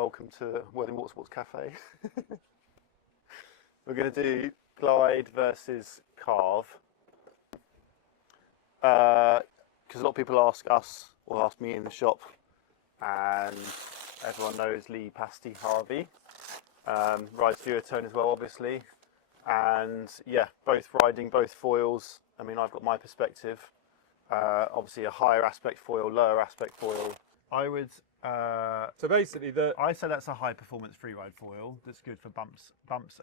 welcome to Worthing Watersports Cafe. We're going to do Glide versus Carve. Because a lot of people ask us, or ask me in the shop, and everyone knows Lee Pasty Harvey. Rides Duotone as well, obviously. And yeah, both riding, both foils. I mean, I've got my perspective. Obviously a higher aspect foil, lower aspect foil. I would... so basically I say that's a high performance freeride foil that's good for bumps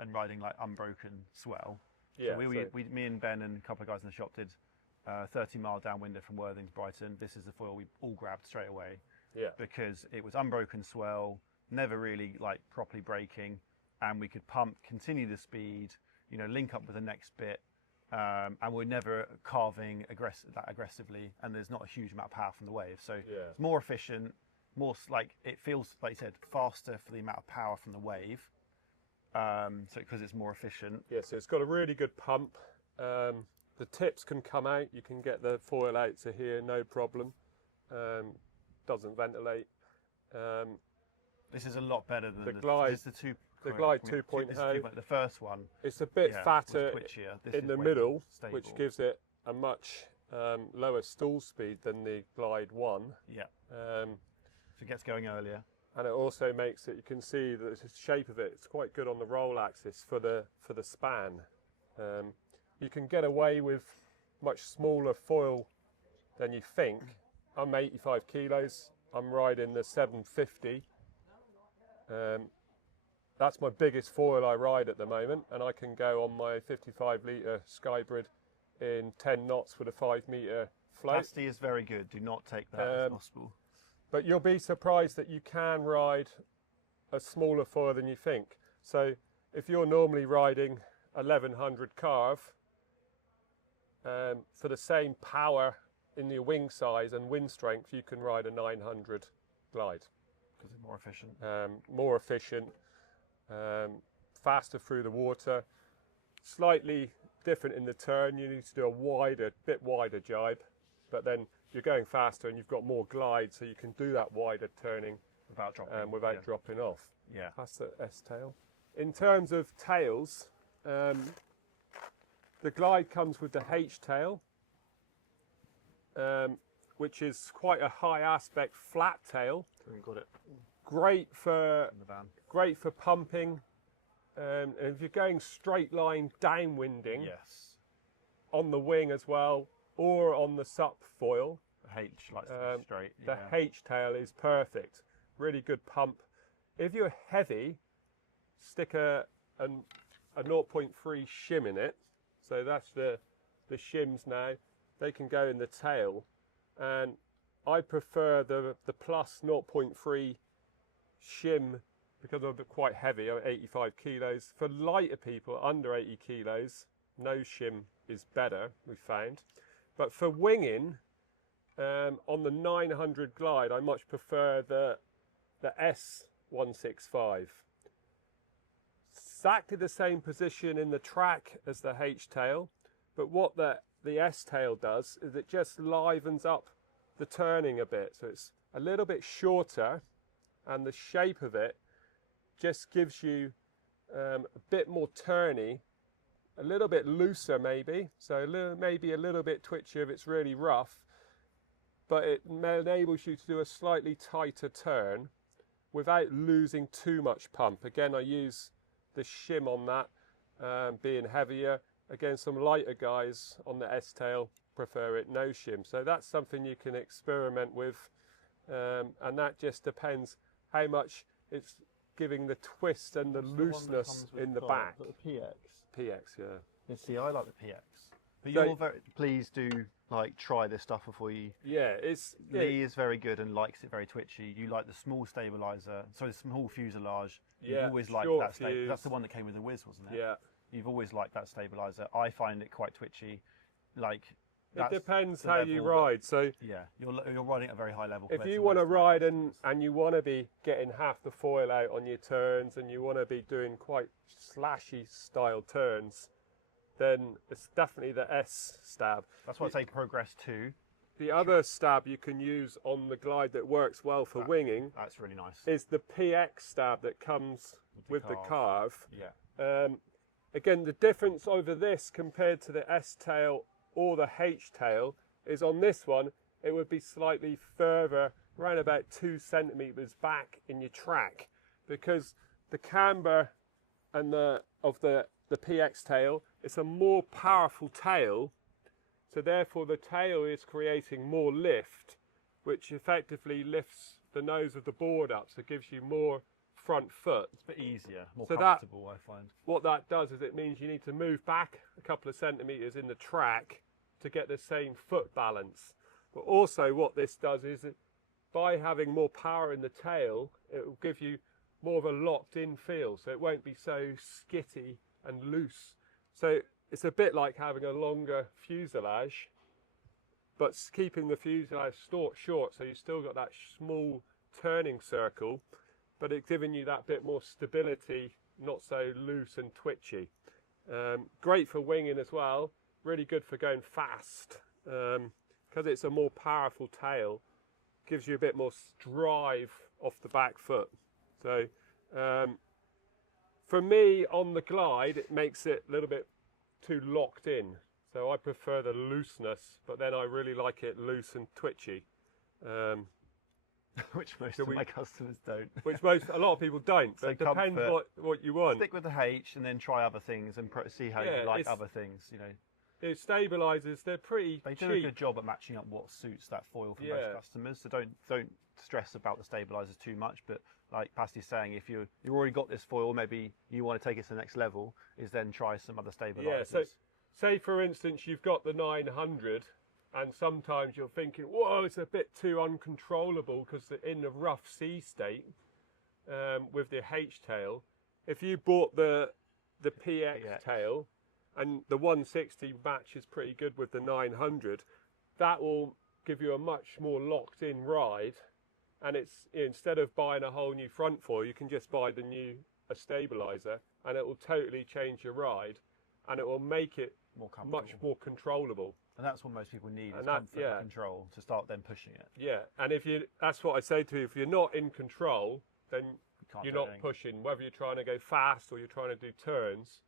and riding like unbroken swell. Yeah. So me and Ben and a couple of guys in the shop did 30-mile downwinder from Worthing to Brighton. This is the foil we all grabbed straight away. Yeah. Because it was unbroken swell, never really like properly braking, and we could pump, continue the speed, you know, link up with the next bit, and we're never carving that aggressively, and there's not a huge amount of power from the wave. So it's more efficient. More like it feels, like you said, faster for the amount of power from the wave. So because it's more efficient. Yeah, so it's got a really good pump. The tips can come out. You can get the foil out to here, no problem. Doesn't ventilate. This is a lot better than the Glide. This is the Glide 2.0. The first one. It's a bit fatter in the middle, which gives it a much lower stall speed than the Glide 1. Yeah. So it gets going earlier. And it also makes it, you can see the shape of it, it's quite good on the roll axis for the span. You can get away with much smaller foil than you think. I'm 85 kilos, I'm riding the 750. That's my biggest foil I ride at the moment, and I can go on my 55 litre Skybrid in 10 knots with a 5 metre float. Pasty is very good, do not take that as gospel. But you'll be surprised that you can ride a smaller foil than you think. So if you're normally riding 1100 Carve, for the same power in your wing size and wind strength, you can ride a 900 Glide. Because it's more efficient. More efficient, faster through the water, slightly different in the turn. You need to do a bit wider jibe, but then you're going faster and you've got more glide, so you can do that wider turning without dropping off. Yeah. That's the S-tail. In terms of tails, the Glide comes with the H-tail, which is quite a high aspect flat tail. Got it. Great for pumping. And if you're going straight line downwinding, on the wing as well, or on the sup foil, H likes to be straight. The H tail is perfect. Really good pump. If you're heavy, stick a 0.3 shim in it. So that's the shims now. They can go in the tail, and I prefer the plus 0.3 shim because I'm quite heavy. I'm 85 kilos. For lighter people under 80 kilos, no shim is better, we've found. But for winging, on the 900 Glide, I much prefer the S165. Exactly the same position in the track as the H-tail, but what the S-tail does is it just livens up the turning a bit. So it's a little bit shorter, and the shape of it just gives you a bit more turny, a little bit looser maybe, so maybe a little bit twitchy if it's really rough, but it enables you to do a slightly tighter turn without losing too much pump. Again, I use the shim on that, being heavier. Again, some lighter guys on the S-tail prefer it no shim. So that's something you can experiment with, and that just depends how much it's giving the twist and the looseness in the back. The PX. PX, yeah. You see, I like the PX. But you're please do try this stuff before you. Yeah, Lee is very good and likes it very twitchy. You like the small stabilizer, sorry, the small fuselage. You've always liked that. That's the one that came with the Whiz, wasn't it? Yeah. You've always liked that stabilizer. I find it quite twitchy. It depends how you ride. So yeah, you're riding at a very high level. If you want to ride and you want to be getting half the foil out on your turns, and you want to be doing quite slashy style turns, then it's definitely the S stab. That's why I say Progress 2. The other stab you can use on the Glide that works well for winging. That's really nice. Is the PX stab that comes with the Carve. Yeah. Again, the difference over this compared to the S tail or the H tail is on this one, it would be slightly further, around about 2 centimeters back in your track, because the camber and of the PX tail, it's a more powerful tail. So therefore the tail is creating more lift, which effectively lifts the nose of the board up, so it gives you more front foot. It's a bit easier, more so comfortable, I find. What that does is it means you need to move back a couple of centimetres in the track to get the same foot balance. But also what this does is by having more power in the tail, it will give you more of a locked in feel, so it won't be so skitty and loose. So it's a bit like having a longer fuselage, but keeping the fuselage short, so you've still got that small turning circle, but it's giving you that bit more stability, not so loose and twitchy. Great for winging as well, really good for going fast, because it's a more powerful tail, gives you a bit more drive off the back foot. So for me on the Glide, it makes it a little bit too locked in, so I prefer the looseness, but then I really like it loose and twitchy, which most of my customers don't. Which a lot of people don't, so it depends what you want. Stick with the H and then try other things and see how you like other things, you know. It stabilizers, they're pretty They cheap. do a good job at matching up what suits that foil for most customers, so don't stress about the stabilizers too much, but like Pasty's saying, if you've already got this foil, maybe you want to take it to the next level, is then try some other stabilizers. Yeah, so say for instance you've got the 900 and sometimes you're thinking, whoa, it's a bit too uncontrollable because they're in the rough sea state with the H tail. If you bought the PX tail and the 160 matches pretty good with the 900, that will give you a much more locked in ride. And it's, instead of buying a whole new front foil, you can just buy a stabilizer, and it will totally change your ride, and it will make it much more controllable. And that's what most people need, is comfort and control to start then pushing it. Yeah, and that's what I say to you, if you're not in control, then you're not pushing. Whether you're trying to go fast or you're trying to do turns,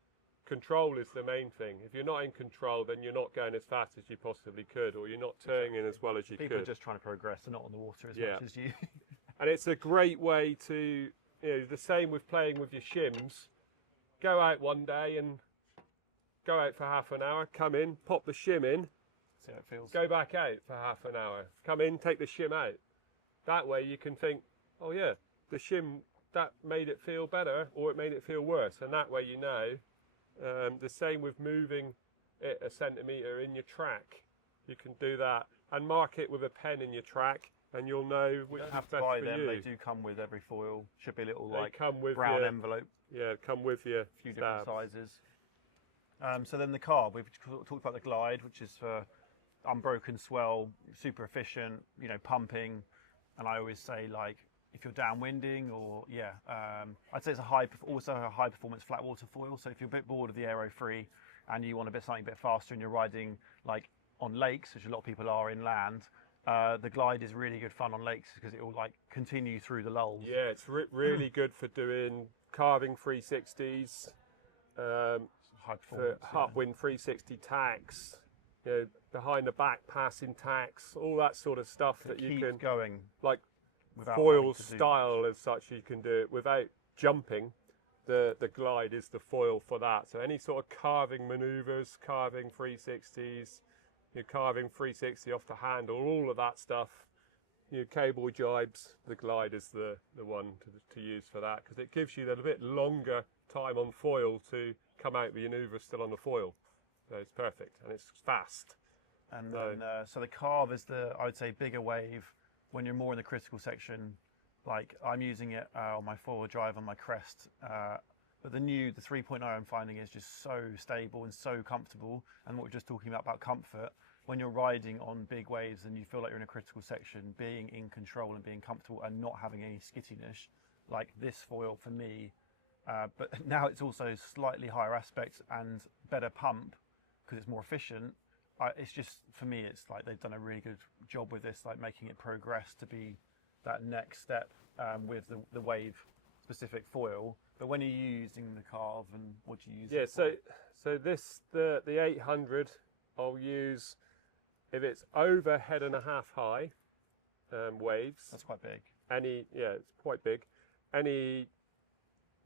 control is the main thing. If you're not in control, then you're not going as fast as you possibly could, or you're not turning as well as you could. People are just trying to progress, they're not on the water as much as you. And it's a great way to, the same with playing with your shims. Go out one day and go out for half an hour, come in, pop the shim in, see how it feels. Go back out for half an hour, come in, take the shim out. That way you can think, oh yeah, the shim, that made it feel better, or it made it feel worse, and that way you know. The same with moving it a centimetre in your track. You can do that and mark it with a pen in your track, and you'll know which is best for you. They do come with every foil. Should be a little with brown envelope. Yeah, come with you. A few different sizes. So then the Carve, we've talked about the Glide, which is for unbroken swell, super efficient, pumping. And I always say, like, if you're downwinding, or I'd say it's also a high performance flat water foil. So if you're a bit bored of the Aero 3 and you want something a bit faster and you're riding like on lakes, which a lot of people are inland, the Glide is really good fun on lakes because it will like continue through the lulls. Yeah, it's really good for doing carving 360s, high performance, upwind 360 tacks, behind the back passing tacks, all that sort of stuff that you can going like. Foil style as such, you can do it without jumping. The Glide is the foil for that. So any sort of carving manoeuvres, carving 360s, you're carving 360 off the handle, all of that stuff, cable jibes, the Glide is the one to use for that, because it gives you a little bit longer time on foil to come out the manoeuvre still on the foil. So it's perfect, and it's fast. And then, so the Carve is I would say, bigger wave. When you're more in the critical section, like I'm using it on my four-wheel drive on my Crest, but the 3.0 I'm finding is just so stable and so comfortable. And what we're just talking about comfort, when you're riding on big waves and you feel like you're in a critical section, being in control and being comfortable and not having any skittiness, like this foil for me. But now it's also slightly higher aspect and better pump because it's more efficient. It's just, for me, it's like they've done a really good job with this, like making it progress to be that next step with the wave specific foil. But when are you using the Carve, and what do you use? Yeah, it for? so this the 800 I'll use if it's over head and a half high waves. That's quite big. It's quite big. Any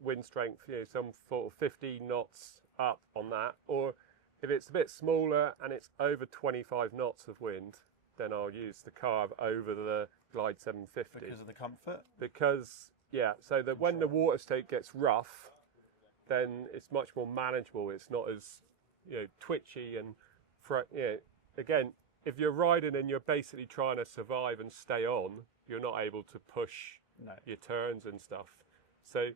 wind strength, some sort of 15 knots up on that, or if it's a bit smaller and it's over 25 knots of wind, then I'll use the Carve over the Glide 750. Because of the comfort? Because, so that when the water state gets rough, then it's much more manageable. It's not as, twitchy and, again, if you're riding and you're basically trying to survive and stay on, you're not able to push your turns and stuff. So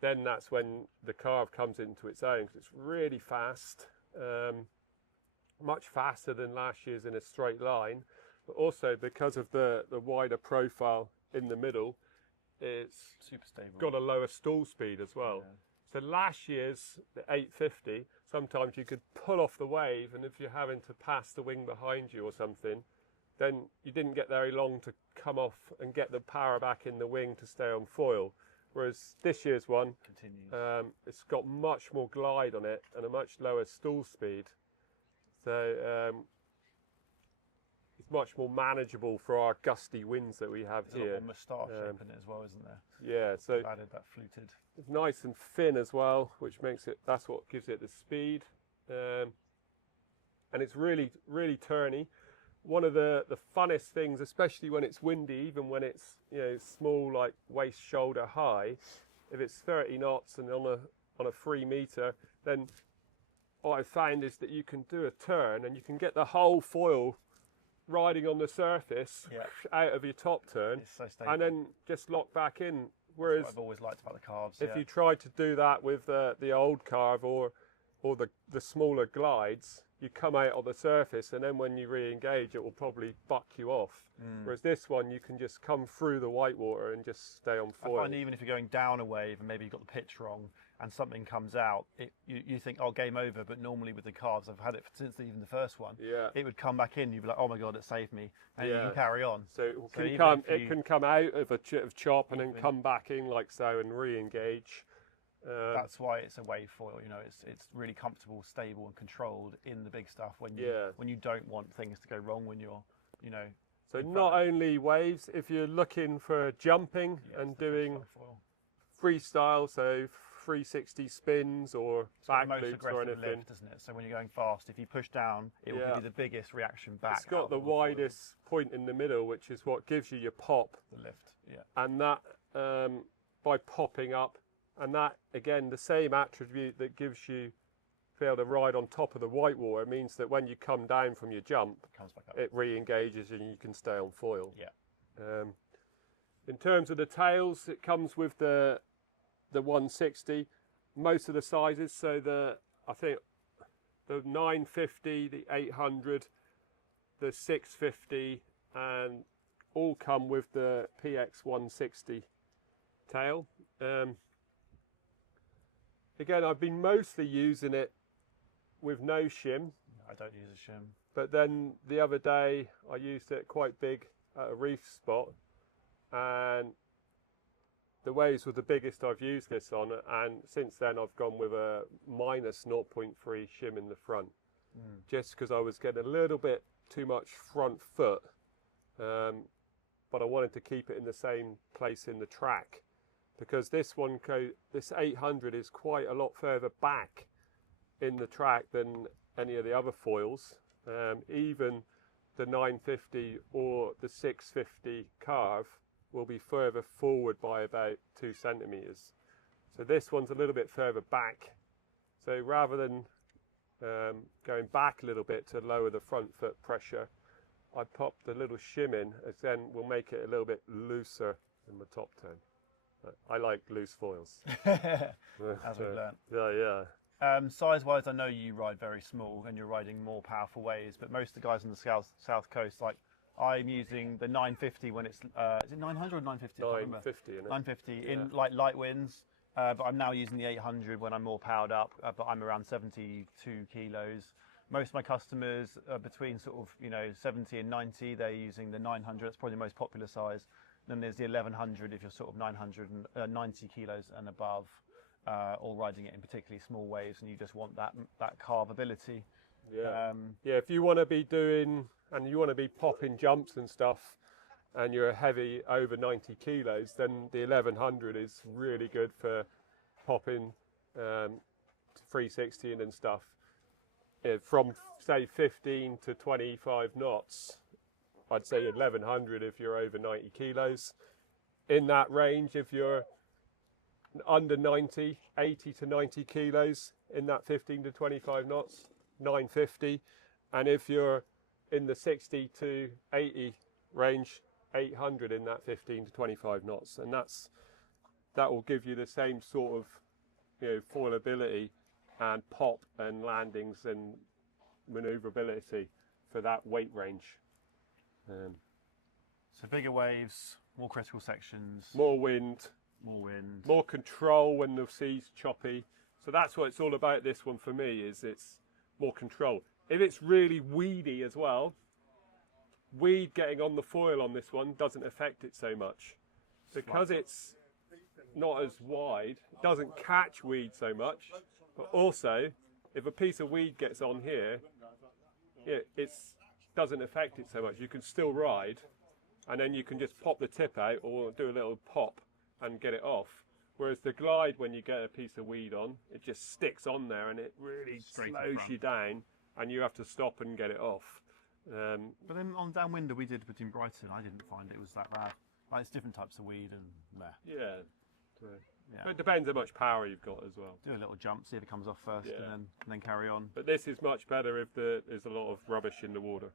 then that's when the Carve comes into its own, because it's really fast, much faster than last year's in a straight line, but also because of the wider profile in the middle, it's super stable. Got a lower stall speed as well. Yeah. So last year's, the 850, sometimes you could pull off the wave, and if you're having to pass the wing behind you or something, then you didn't get very long to come off and get the power back in the wing to stay on foil. Whereas this year's one, it's got much more glide on it and a much lower stall speed. So it's much more manageable for our gusty winds that we have There's here. A lot more moustache shape in it as well, isn't there? Yeah, so You've added that fluted. It's nice and thin as well, which makes it, that's what gives it the speed. And it's really, really turny. One of the funnest things, especially when it's windy, even when it's small, like waist shoulder high, if it's 30 knots and on a 3 meter, then what I found is that you can do a turn and you can get the whole foil riding on the surface out of your top turn, it's so stable. And then just lock back in. Whereas That's what I've always liked about the Carves. if you try to do that with the old Carve or the smaller glides, you come out on the surface, and then when you re-engage, it will probably buck you off. Whereas this one, you can just come through the white water and just stay on foil. I find even if you're going down a wave and maybe you've got the pitch wrong and something comes out, you think, oh, game over. But normally with the Carves, I've had it since even the first one. Yeah. It would come back in. You'd be like, oh my god, it saved me, and you can carry on. So it can come out of a chop and then come back in like so and re-engage. That's why it's a wave foil. It's really comfortable, stable, and controlled in the big stuff when you don't want things to go wrong when you're. So not only waves, if you're looking for jumping and doing freestyle, so 360 spins or back loops or anything. Lift, isn't it? So when you're going fast, if you push down, it will give you the biggest reaction back. It's got the widest point in the middle, which is what gives you your pop. The lift, And that by popping up, and that again, the same attribute that gives you be able to ride on top of the white water means that when you come down from your jump, it re-engages and you can stay on foil. In terms of the tails, it comes with the 160, most of the sizes. So I think the 950, the 800, the 650, and all come with the PX 160 tail. Again, I've been mostly using it with no shim. I don't use a shim. But then the other day I used it quite big at a reef spot, and the waves were the biggest I've used this on, and since then I've gone with a minus 0.3 shim in the front, just because I was getting a little bit too much front foot, but I wanted to keep it in the same place in the track, because this 800 is quite a lot further back in the track than any of the other foils. Even the 950 or the 650 Carve will be further forward by about 2 centimeters. So this one's a little bit further back. So rather than going back a little bit to lower the front foot pressure, I popped the little shim in, as then we'll make it a little bit looser in the top turn. I like loose foils. As we've learnt. Size-wise, I know you ride very small and you're riding more powerful waves, but most of the guys on the south coast, like I'm using the 950 when it's, is it 900 or 950? 950, isn't it? 950 in like light winds, but I'm now using the 800 when I'm more powered up, but I'm around 72 kilos. most of my customers are between sort of 70 and 90. They're using the 900. That's probably the most popular size. Then there's the 1100 if you're sort of 990 kilos and above, or riding it in particularly small waves, and you just want that carveability. Yeah. Yeah. If you want to be doing and you want to be popping jumps and stuff, and you're heavy over 90 kilos, then the 1100 is really good for popping 360 and stuff. From say 15 to 25 knots, I'd say 1100 if you're over 90 kilos. In that range, if you're under 90, 80 to 90 kilos, in that 15 to 25 knots, 950. And if you're in the 60 to 80 range, 800 in that 15 to 25 knots. And that will give you the same sort of foilability and pop and landings and maneuverability for that weight range. So bigger waves, more critical sections, more wind, more control when the sea's choppy. So that's what it's all about, this one for me, is it's more control. If it's really weedy as well, weed getting on the foil on this one doesn't affect it so much. Because it's not as wide, it doesn't catch weed so much. But also, if a piece of weed gets on here, it doesn't affect it so much. You can still ride, and then you can just pop the tip out or do a little pop and get it off. Whereas the Glide, when you get a piece of weed on, it just sticks on there and it really slows you down, and you have to stop and get it off. But then on downwinder we did between Brighton, I didn't find it was that bad. Like, it's different types of weed and meh. Yeah. But it depends how much power you've got as well. Do a little jump, see if it comes off first, and then carry on. But this is much better if there's a lot of rubbish in the water.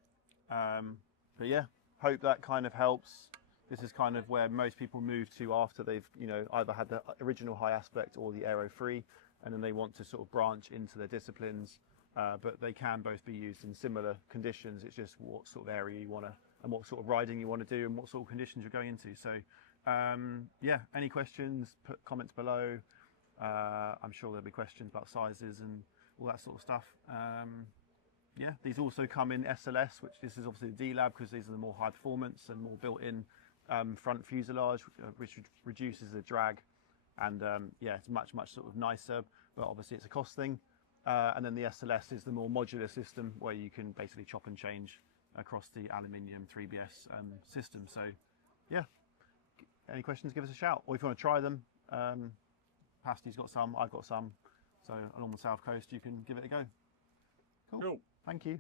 But yeah, hope that kind of helps. This is kind of where most people move to after they've either had the original high aspect or the Aero free, and then they want to sort of branch into their disciplines. But they can both be used in similar conditions. It's just what sort of area you want to, and what sort of riding you want to do, and what sort of conditions you're going into. So yeah, any questions, put comments below. I'm sure there'll be questions about sizes and all that sort of stuff. Yeah, these also come in SLS, which this is obviously the D-Lab, because these are the more high performance and more built-in front fuselage, which reduces the drag, and yeah, it's much sort of nicer, but obviously it's a cost thing. And then the SLS is the more modular system, where you can basically chop and change across the aluminium 3BS system. So yeah, any questions, give us a shout, or if you want to try them, Pasty's got some, I've got some, so along the south coast you can give it a go. Cool. Thank you.